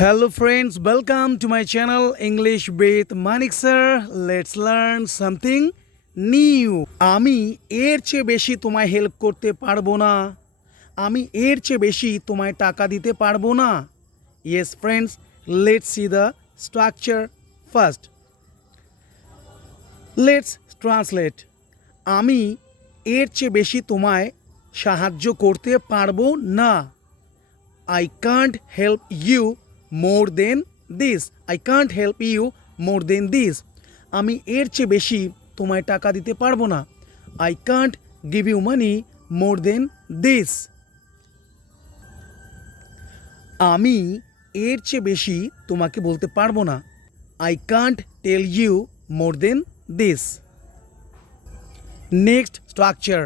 Hello friends, welcome to my channel English with Manik sir. Let's learn something new. আমি এর চেয়ে বেশি তোমায় হেল্প করতে পারবো না। আমি এর চেয়ে বেশি তোমায় টাকা দিতে পারবো না। Yes friends, let's see the structure first. Let's translate. আমি এর চেয়ে বেশি তোমায় সাহায্য করতে পারবো না। I can't help you more than this. I can't help you more than this. আমি এর চেয়ে বেশি তোমায় টাকা দিতে পারবো না। I can't give you money more than this. আমি এর চেয়ে বেশি তোমাকে বলতে পারবো না। I can't tell you more than this. Next structure.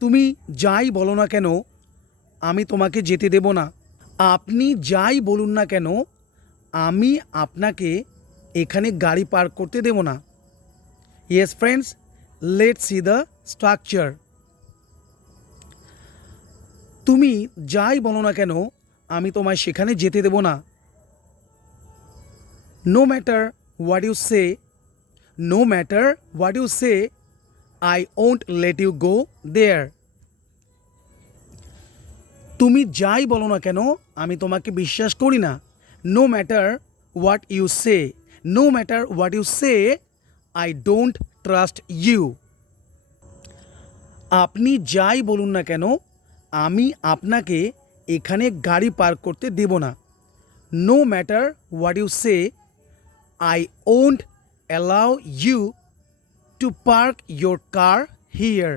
তুমি যাই বলো না কেন আমি তোমাকে যেতে দেব না। আপনি যাই বলুন না কেন আমি আপনাকে এখানে গাড়ি পার্ক করতে দেব না। Yes friends, let's see the structure. তুমি যাই বলো না কেন আমি তোমায় সেখানে যেতে দেব না। No matter what you say, no matter what you say, I won't let you go there. তুমি যাই বলো না কেন আমি তোমাকে বিশ্বাস করি না। No matter what you say, no matter what you say, I don't trust you. আপনি যাই বলুন না কেন আমি আপনাকে এখানে গাড়ি পার্ক করতে দেব না। No matter what you say, I won't allow you to park your car here.